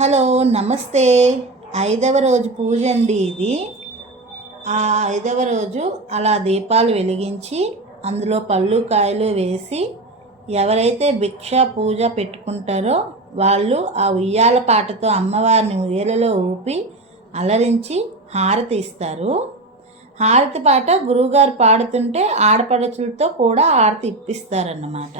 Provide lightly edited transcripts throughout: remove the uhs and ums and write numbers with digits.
Hello నమస్తే. 5వ రోజు పూజ అండి ఇది. ఆ 5వ రోజు అలా దీపాలు వెలిగించి అందులో పళ్ళు కాయలు వేసి ఎవరైతే భిక్ష పూజ పెట్టుకుంటారో వాళ్ళు ఆ ఉయ్యాల పాటతో అమ్మవారిని ఉయ్యాలలో ఊపి అలరించి హారతి ఇస్తారు. హారతి పాట గురువుగారు పాడుతుంటే ఆడపడుచులతో కూడా హారతి ఇప్పిస్తారన్నమాట.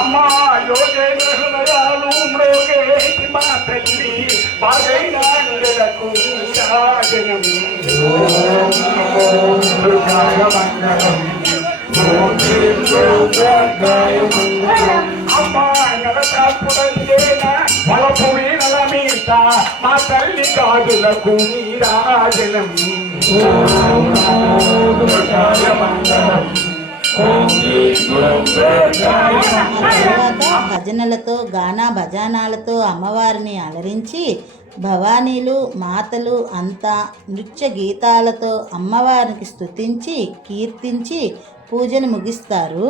అమ్మా యోగేంద్ర హృదయాలు మ్రోగేటి మా తల్లి బాగైన అందరకు రాజనం అమ్మా నలతాపుడందేనా బలపురి నల మీద మా తల్లి కాదులకు రాజనం తర్వాత భజనలతో గానా భజనాలతో అమ్మవారిని అలరించి భవానీలు మాతలు అంతా నృత్య గీతాలతో అమ్మవారికి స్తుతించి కీర్తించి పూజను ముగిస్తారు.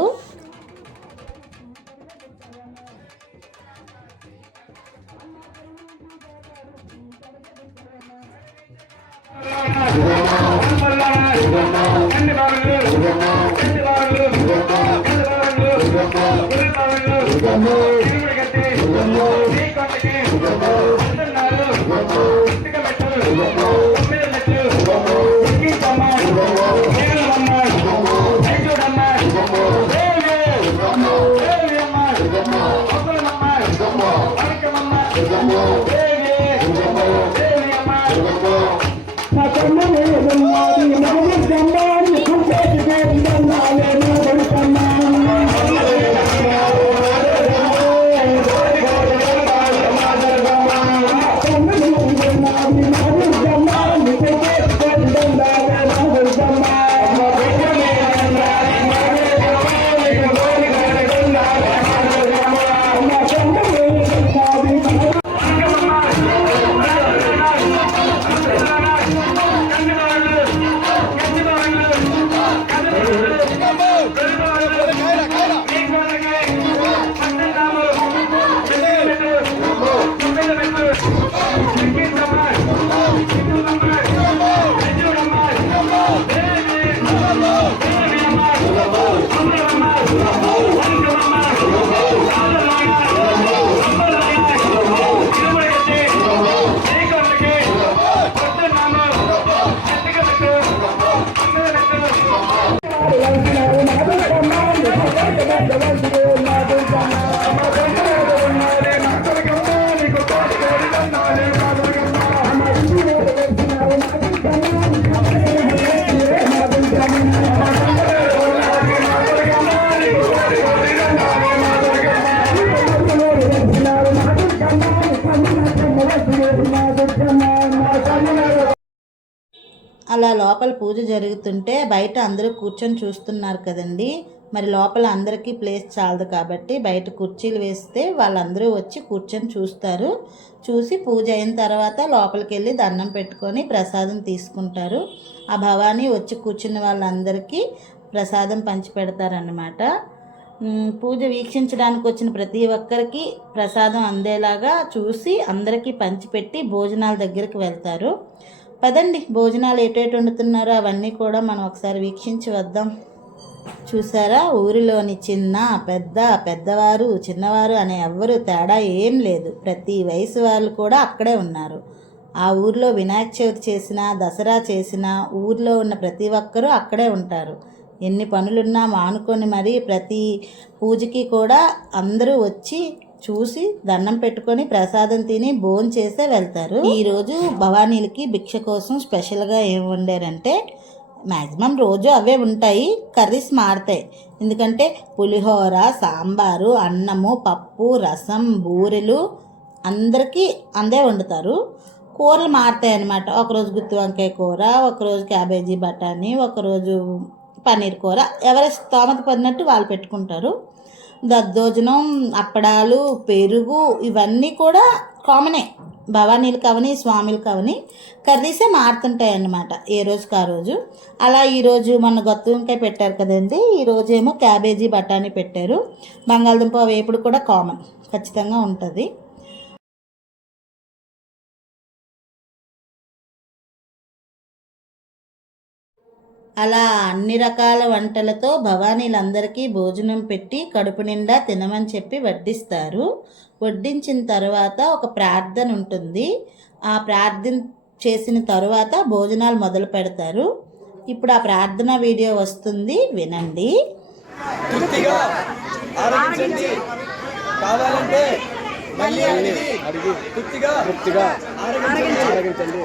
అలా లోపల పూజ జరుగుతుంటే బయట అందరూ కూర్చొని చూస్తున్నారు కదండి. మరి లోపల అందరికీ ప్లేస్ చాలదు కాబట్టి బయట కుర్చీలు వేస్తే వాళ్ళందరూ వచ్చి కూర్చొని చూస్తారు. చూసి పూజ అయిన తర్వాత లోపలికి వెళ్ళి దండం పెట్టుకొని ప్రసాదం తీసుకుంటారు. ఆ భవానీ వచ్చి కూర్చున్న వాళ్ళందరికీ ప్రసాదం పంచి పెడతారన్నమాట. పూజ వీక్షించడానికి వచ్చిన ప్రతి ఒక్కరికి ప్రసాదం అందేలాగా చూసి అందరికీ పంచిపెట్టి భోజనాల దగ్గరికి వెళ్తారు. పదండి, భోజనాలు ఎటేటు వండుతున్నారో అవన్నీ కూడా మనం ఒకసారి వీక్షించి వద్దాం. చూసారా, ఊరిలోని చిన్న పెద్ద, పెద్దవారు చిన్నవారు అనే ఎవ్వరూ తేడా ఏం లేదు. ప్రతి వయసు వాళ్ళు కూడా అక్కడే ఉన్నారు. ఆ ఊర్లో వినాయక చవితి చేసినా దసరా చేసినా ఊర్లో ఉన్న ప్రతి ఒక్కరూ అక్కడే ఉంటారు. ఎన్ని పనులున్నా మానుకొని మరి ప్రతి పూజకి కూడా అందరూ వచ్చి చూసి దండం పెట్టుకొని ప్రసాదం తిని భోజనం చేసే వెళ్తారు. ఈరోజు భవానీలకి భిక్ష కోసం స్పెషల్గా ఏం వండారంటే, మ్యాక్సిమం రోజు అవే ఉంటాయి, కర్రీస్ మారుతాయి. ఎందుకంటే పులిహోర, సాంబారు, అన్నము, పప్పు, రసం, బూరెలు అందరికీ అందే వండుతారు. కూరలు మారుతాయి అన్నమాట. ఒకరోజు గుత్తి వంకాయ కూర, ఒకరోజు క్యాబేజీ బఠానీ, ఒకరోజు పన్నీర్ కూర, ఎవరి స్తోమత పడినట్టు వాళ్ళు పెట్టుకుంటారు. దద్దోజనం, అప్పడాలు, పెరుగు ఇవన్నీ కూడా కామనే. భవానీలకు అవని, స్వామిలకు అవని కర్రీసే మారుతుంటాయి అన్నమాట ఏ రోజుకి ఆ రోజు. అలా ఈరోజు మన గుత్తి వంకాయ పెట్టారు కదండి, ఈరోజు ఏమో క్యాబేజీ బఠానీ పెట్టారు. బంగాళదుంప వేపుడు కూడా కామన్, ఖచ్చితంగా ఉంటుంది. అలా అన్ని రకాల వంటలతో భవానీలందరికీ భోజనం పెట్టి కడుపు నిండా తినమని చెప్పి వడ్డిస్తారు. వడ్డించిన తర్వాత ఒక ప్రార్థన ఉంటుంది. ఆ ప్రార్థన చేసిన తర్వాత భోజనాలు మొదలు పెడతారు. ఇప్పుడు ఆ ప్రార్థన వీడియో వస్తుంది, వినండి. తృప్తిగా ఆరగించండి, కావాలంటే మళ్ళీ అడిగి తృప్తిగా ఆరగించండి.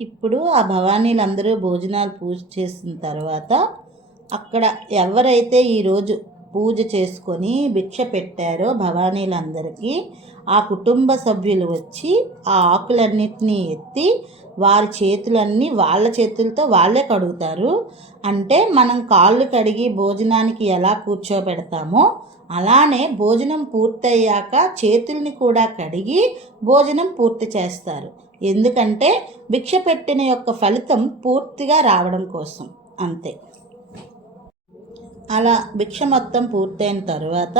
ఇప్పుడు ఆ భవానీలందరూ భోజనాలు పూజ చేసిన తర్వాత అక్కడ ఎవరైతే ఈరోజు పూజ చేసుకొని భిక్ష పెట్టారో భవానీలందరికీ ఆ కుటుంబ సభ్యులు వచ్చి ఆ ఆకులన్నిటినీ ఎత్తి వారి చేతులన్నీ వాళ్ళ చేతులతో వాళ్ళే కడుగుతారు. అంటే మనం కాళ్ళు కడిగి భోజనానికి ఎలా కూర్చోబెడతామో అలానే భోజనం పూర్తయ్యాక చేతుల్ని కూడా కడిగి భోజనం పూర్తి చేస్తారు. ఎందుకంటే భిక్ష పెట్టిన యొక్క ఫలితం పూర్తిగా రావడం కోసం, అంతే. అలా భిక్ష మొత్తం పూర్తయిన తర్వాత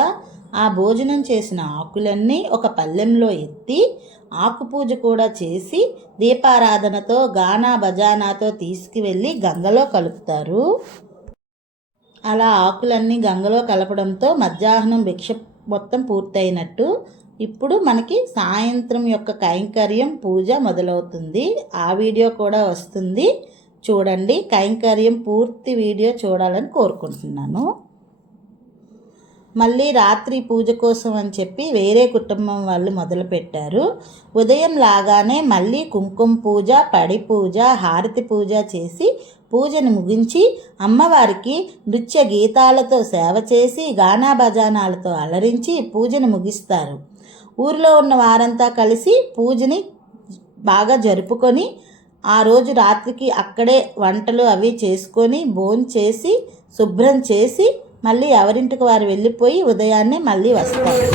ఆ భోజనం చేసిన ఆకులన్నీ ఒక పళ్ళెంలో ఎత్తి ఆకు పూజ కూడా చేసి దీపారాధనతో గానా బజానాతో తీసుకువెళ్ళి గంగలో కలుపుతారు. అలా ఆకులన్నీ గంగలో కలపడంతో మధ్యాహ్నం భిక్ష మొత్తం పూర్తయినట్టు. ఇప్పుడు మనకి సాయంత్రం యొక్క కైంకర్యం పూజ మొదలవుతుంది. ఆ వీడియో కూడా వస్తుంది, చూడండి. కైంకర్యం పూర్తి వీడియో చూడాలని కోరుకుంటున్నాను. మళ్ళీ రాత్రి పూజ కోసం అని చెప్పి వేరే కుటుంబం వాళ్ళు మొదలుపెట్టారు. ఉదయం లాగానే మళ్ళీ కుంకుమ పూజ, పడి పూజ, హారతి పూజ చేసి పూజను ముగించి అమ్మవారికి నృత్య గీతాలతో సేవ చేసి గానా బజానాలతో అలరించి పూజను ముగిస్తారు. ఊరిలో ఉన్న వారంతా కలిసి పూజని బాగా జరుపుకొని ఆ రోజు రాత్రికి అక్కడే వంటలు అవి చేసుకొని భోంచేసి శుభ్రం చేసి మళ్ళీ ఎవరింటికి వారు వెళ్ళిపోయి ఉదయాన్నే మళ్ళీ వస్తారు.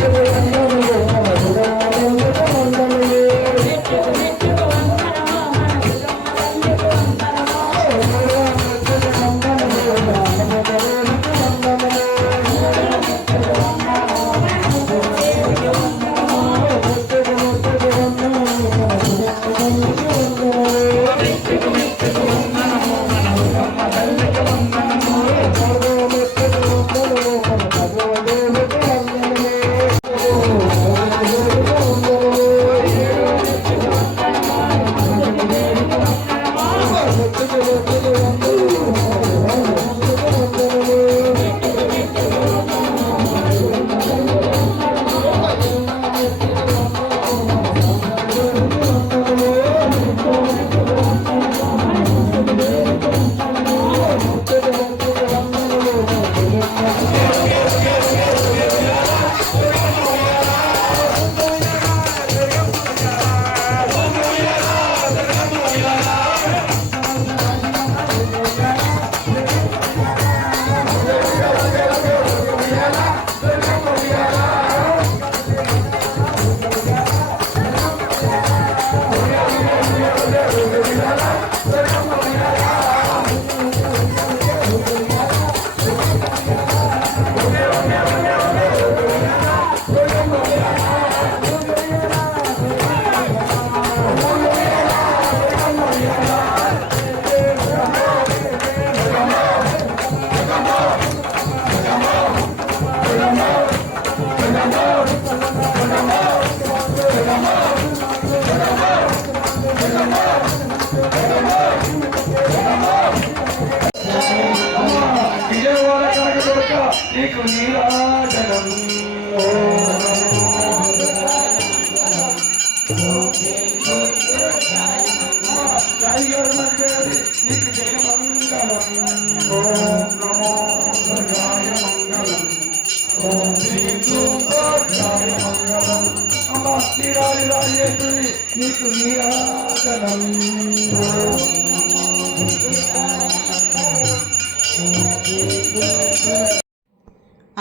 Come on! నీకు జయ మంగళం. ఓం నమో దుర్గాయ మంగళం. ఓం శ్రీ దుర్గాయ మంగళం. అమ్మ శ్రీరాజరాజేశ్వరి నీకు నీరాజనం.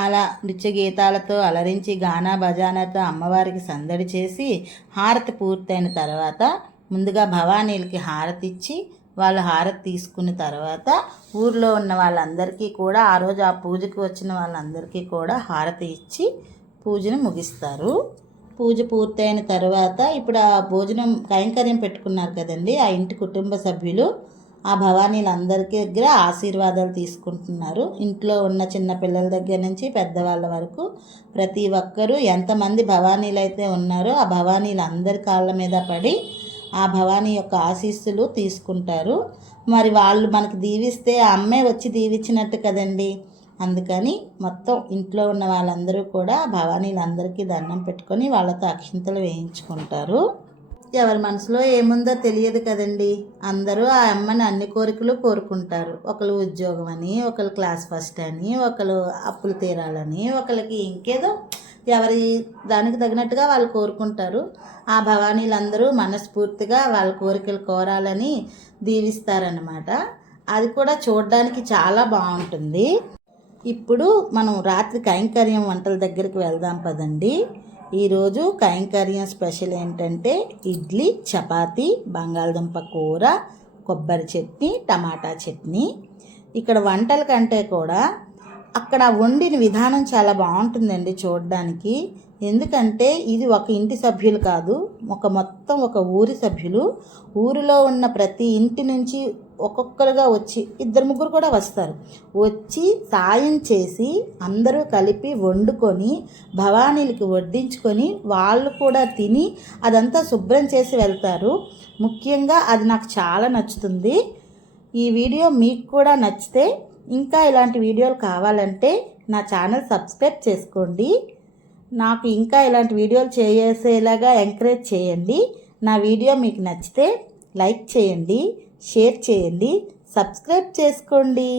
అలా నృత్య గీతాలతో అలరించి గానా బజానాతో అమ్మవారికి సందడి చేసి హారతి పూర్తయిన తర్వాత ముందుగా భవానీలకి హారతి ఇచ్చి వాళ్ళు హారతి తీసుకున్న తర్వాత ఊర్లో ఉన్న వాళ్ళందరికీ కూడా ఆ రోజు ఆ పూజకి వచ్చిన వాళ్ళందరికీ కూడా హారతి ఇచ్చి పూజను ముగిస్తారు. పూజ పూర్తయిన తర్వాత ఇప్పుడు ఆ భోజనం కైంకర్యం పెట్టుకున్నారు కదండి, ఆ ఇంటి కుటుంబ సభ్యులు ఆ భవానీలందరికీ దగ్గర ఆశీర్వాదాలు తీసుకుంటున్నారు. ఇంట్లో ఉన్న చిన్న పిల్లల దగ్గర నుంచి పెద్దవాళ్ళ వరకు ప్రతి ఒక్కరూ ఎంతమంది భవానీలు అయితే ఉన్నారో ఆ భవానీలందరి కాళ్ళ మీద పడి ఆ భవానీ యొక్క ఆశీస్సులు తీసుకుంటారు. మరి వాళ్ళు మనకి దీవిస్తే ఆ అమ్మే వచ్చి దీవించినట్టు కదండి. అందుకని మొత్తం ఇంట్లో ఉన్న వాళ్ళందరూ కూడా భవానీలందరికీ దండం పెట్టుకొని వాళ్ళతో అక్షింతలు వేయించుకుంటారు. ఎవరి మనసులో ఏముందో తెలియదు కదండి. అందరూ ఆ అమ్మని అన్ని కోరికలు కోరుకుంటారు. ఒకరు ఉద్యోగం అని, ఒకరు క్లాస్ ఫస్ట్ అని, ఒకరు అప్పులు తీరాలని, ఒకరికి ఇంకేదో ఎవరి దానికి తగినట్టుగా వాళ్ళు కోరుకుంటారు. ఆ భవానీలందరూ మనస్ఫూర్తిగా వాళ్ళ కోరికలు కోరాలని దీవిస్తారన్నమాట. అది కూడా చూడడానికి చాలా బాగుంటుంది. ఇప్పుడు మనం రాత్రి కైంకర్యం వంటల దగ్గరికి వెళ్దాం పదండి. ఈరోజు కైంకర్యం స్పెషల్ ఏంటంటే ఇడ్లీ, చపాతీ, బంగాళదుంప కూర, కొబ్బరి చట్నీ, టమాటా చట్నీ. ఇక్కడ వంటల కంటే కూడా అక్కడ వండిన విధానం చాలా బాగుంటుందండి చూడడానికి. ఎందుకంటే ఇది ఒక ఇంటి సభ్యులు కాదు, మొత్తం ఒక ఊరి సభ్యులు. ఊరిలో ఉన్న ప్రతి ఇంటి నుంచి ఒక్కొక్కరుగా వచ్చి 2-3 కూడా వస్తారు. వచ్చి సాయం చేసి అందరూ కలిపి వండుకొని భవానీలకి వడ్డించుకొని వాళ్ళు కూడా తిని అదంతా శుభ్రం చేసి వెళ్తారు. ముఖ్యంగా అది నాకు చాలా నచ్చుతుంది. ఈ వీడియో మీకు కూడా నచ్చితే ఇంకా ఇలాంటి వీడియోలు కావాలంటే నా ఛానల్ సబ్స్క్రైబ్ చేసుకోండి. నాకు ఇంకా ఇలాంటి వీడియోలు చేసేలాగా ఎంకరేజ్ చేయండి. నా వీడియో మీకు నచ్చితే లైక్ చేయండి, షేర్ చేయండి, సబ్స్క్రైబ్ చేసుకోండి.